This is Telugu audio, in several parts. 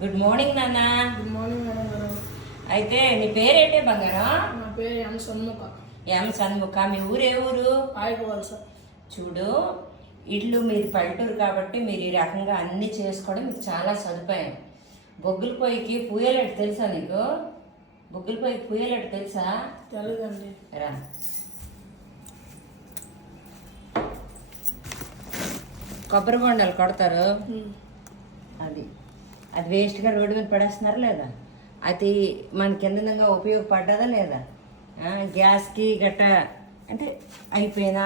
గుడ్ మార్నింగ్ నాన్న. గుడ్ మార్నింగ్ మేడం గారు. అయితే నీ పేరేంటే బంగారం? నా పేరు ఎం సన్ముఖ. ఎం సన్ముఖ. మీ ఊరు ఏ ఊరు? ఆయుకోవాలి సార్. చూడు, ఇల్లు మీది పల్లెటూరు కాబట్టి మీరు ఈ రకంగా అన్ని చేసుకోవడం మీకు చాలా సదుపాయం. బొగ్గుల పొయ్యికి పూయలట్టు తెలుసా నీకు? బొగ్గుల పొయ్యికి పూయలట్టు తెలుసా? తెలీదండి. రా, కొబ్బరి బొండాలు కొడతారు, అది అది వేస్ట్గా రోడ్డు మీద పడేస్తున్నారు లేదా? అది మనకి ఎంతంగా ఉపయోగపడ్డదా లేదా? గ్యాస్కి గట్ట అంటే అయిపోయినా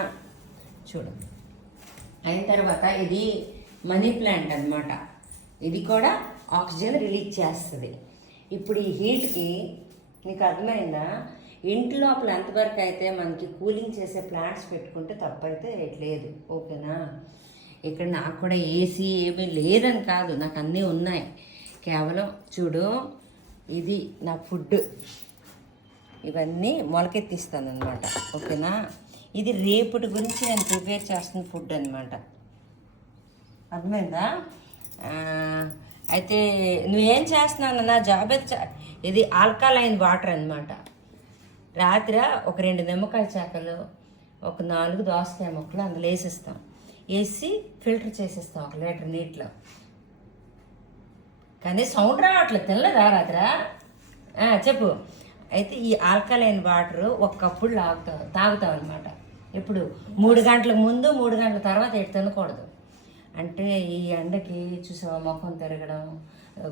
చూడు. అయిన తర్వాత ఇది మనీ ప్లాంట్ అన్నమాట. ఇది కూడా ఆక్సిజన్ రిలీజ్ చేస్తుంది. ఇప్పుడు ఈ హీట్కి నీకు అర్థమైందా? ఇంటి లోపల ఎంతవరకు అయితే మనకి కూలింగ్ చేసే ప్లాంట్స్ పెట్టుకుంటే తప్పైతే లేదు, ఓకేనా? ఇక్కడ నాకు కూడా ఏసీ ఏమీ లేదని కాదు, నాకు అన్నీ ఉన్నాయి. కేవలం చూడు, ఇది నా ఫుడ్, ఇవన్నీ మొలకెత్తిస్తాను అనమాట, ఓకేనా? ఇది రేపటి గురించి నేను ప్రిపేర్ చేస్తున్న ఫుడ్ అనమాట, అర్థమైందా? అయితే నువ్వేం చేస్తున్నావు? నా జాబ్ అయితే ఇది ఆల్కలైన్ వాటర్ అనమాట. రాత్రి ఒక 2 నిమ్మకాయ చాకలు, ఒక 4 దోసకాయ ముక్కలు అందులో వేసేస్తాం, వేసి ఫిల్టర్ చేసేస్తాం 1 లీటర్ నీటిలో. కానీ సౌండ్ రావట్లేదు, తెల్లదా రాత్రా? చెప్పు. అయితే ఈ ఆల్కలైన్ వాటర్ 1 కప్పుడు తాగుతావు అనమాట. ఇప్పుడు 3 గంటలకు ముందు 3 గంటల తర్వాత ఎటు తినకూడదు. అంటే ఈ ఎండకి చూసావా ముఖం తిరగడం,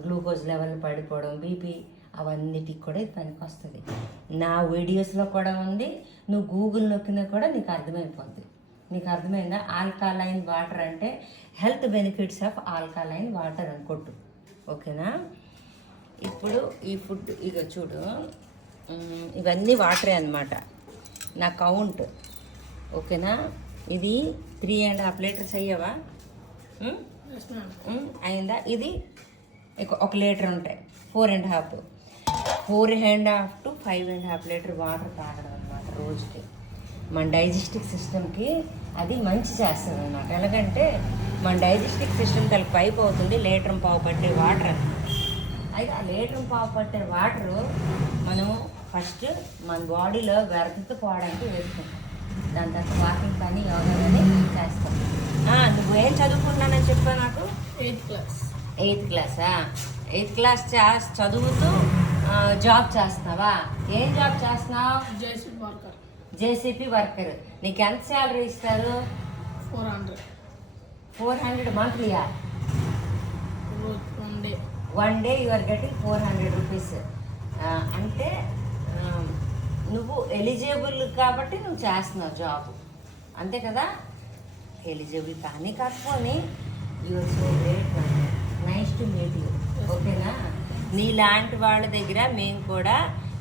గ్లూకోజ్ లెవెల్ పడిపోవడం, బీపీ, అవన్నిటికి కూడా ఇది పనికి వస్తుంది. నా వీడియోస్లో కూడా ఉంది, నువ్వు గూగుల్ నొక్కినా కూడా నీకు అర్థమైపోద్ది. నీకు అర్థమైందా? ఆల్కలైన్ వాటర్ అంటే health benefits of alkaline water అని కొట్టు, ఓకేనా? ఇప్పుడు ఈ ఫుడ్ ఇక చూడు, ఇవన్నీ వాటరే అనమాట నా కౌంట్, ఓకేనా? ఇది 3.5 లీటర్స్ అయ్యావా? అయిందా? ఇది 1 లీటర్ ఉంటాయి, 4.5 to 5.5 లీటర్ వాటర్ తాగడం అనమాట రోజుకి. మన డైజెస్టివ్ సిస్టమ్కి అది మంచి చేస్తుంది అనమాట. ఎలాగంటే మన డైజెస్టివ్ సిస్టమ్ తనకి పైపు అవుతుంది 1.5 లీటర్ పట్టే వాటర్ అనమాట. అయితే ఆ 1.5 లీటర్ పట్టే వాటరు మనం ఫస్ట్ మన బాడీలో వ్యర్థత పోవడానికి వేసుకుంటాం. దాని తర్వాత వాకింగ్ కానీ యోగా కానీ చేస్తాం. నువ్వేం చదువుకున్నానని చెప్పా నాకు? 8th class. 8th క్లాసా? 8th క్లాస్ చదువుతూ జాబ్ చేస్తున్నావా? ఏం జాబ్ చేస్తున్నావు? JCB worker. నీకు ఎంత శాలరీ ఇస్తారు? 400 మంత్లీయా? One day you are getting 400 rupees. అంటే నువ్వు ఎలిజిబుల్ కాబట్టి నువ్వు చేస్తున్నావు జాబ్, అంతే కదా? ఎలిజిబుల్ కానీ కాకపోని you're so great, nice to meet you, ఓకేనా? నీలాంటి వాళ్ళ దగ్గర మేము కూడా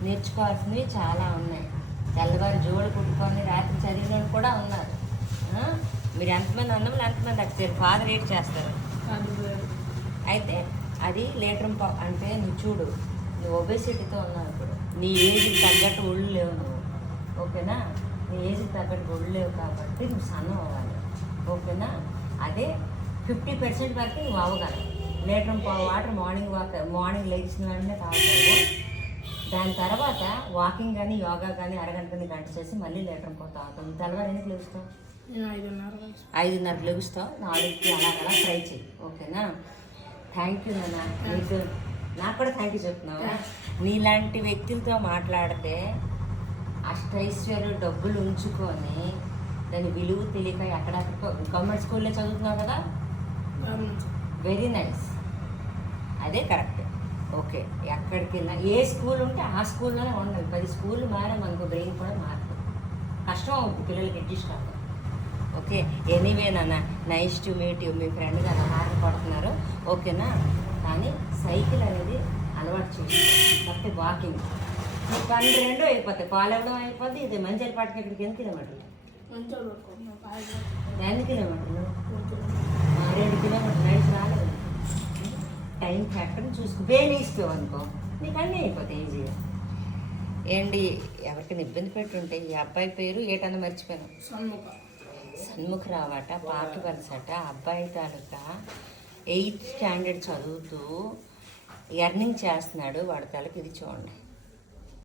నేర్చుకోవాల్సినవి చాలా ఉన్నాయి. తెల్లవారు జోడు కుట్టుకొని రాత్రి చదివిన కూడా ఉన్నారు. మీరు ఎంతమంది అన్నములు ఎంతమంది వచ్చారు? ఫాదర్ ఏట్ చేస్తారు. అయితే అది 1.5 లీటర్ అంటే నువ్వు చూడు, నువ్వు ఒబేసిటీతో ఉన్నావు. ఇప్పుడు నీ ఏజ్కి తగ్గట్టు ఒళ్ళు లేవు నువ్వు, ఓకేనా? నీ ఏజ్కి తగ్గట్టు ఒళ్ళు లేవు కాబట్టి నువ్వు సన్నం అవ్వాలి, ఓకేనా? అదే 50% వరకు నువ్వు అవ్వగలవు. 1.5 లీటర్ వాటర్ మార్నింగ్ లేచిన వెంటనే తాగుతావు. దాని తర్వాత వాకింగ్ కానీ యోగా కానీ అరగంట గంట చేసి మళ్ళీ 1 లీటర్ తాగుతావు. తెల్లవారు ఎందుకు లేస్తావు? 5:30 లెగుస్తావు. 4కి అలా ట్రై చేయి, ఓకేనా? థ్యాంక్ యూ నాన్న. నీకు నాకు కూడా థ్యాంక్ యూ చెప్తున్నావు. నీలాంటి వ్యక్తులతో మాట్లాడితే అష్టైశ్వర్యం డబ్బులు ఉంచుకొని దాని విలువ తెలియక ఎక్కడెక్కడ గవర్నమెంట్ స్కూల్లో చదువుతున్నావు కదా, వెరీ నైస్, అదే కరెక్ట్, ఓకే? ఎక్కడికి వెళ్ళినా ఏ స్కూల్ ఉంటే ఆ స్కూల్లోనే ఉండాలి. 10 స్కూళ్ళు మారే మనకు బ్రెయిన్ కూడా మారుతుంది. కష్టం అవుతుంది పిల్లలకి అడ్జస్ట్ అవ్వాలి, ఓకే? ఎనీవే నాన్న, nice to meet you. Me friend గారు హారతి పడుతున్నారు, ఓకేనా? కానీ సైకిల్ అనేది అలవాటు చేసి లేకపోతే వాకింగ్ 12 అయిపోతాయి. పాలు ఇవ్వడం అయిపోద్ది. ఇది మంచిర్యాలపాటికి ఇక్కడికి ఎన్ని కిలోమీటర్లు? 2 కిలోమీటర్లు, 2 కిలోమీటర్లు నడిచి రాలేదు. టైం ఫ్యాక్టర్ని చూసుకో, వేలేసిపోయావు అనుకో నీకు అన్నీ అయిపోతాయి ఈజీగా. ఏంటి ఎవరికైనా ఇబ్బంది పెట్టుంటే ఈ అబ్బాయి పేరు ఏటన్నా మర్చిపోయాను. సన్ముఖరావట, పాకి వలసట. అబ్బాయి తాలూకా 8th స్టాండర్డ్ చదువుతూ ఎర్నింగ్ చేస్తున్నాడు వాడి తలకి ఇది చూడండి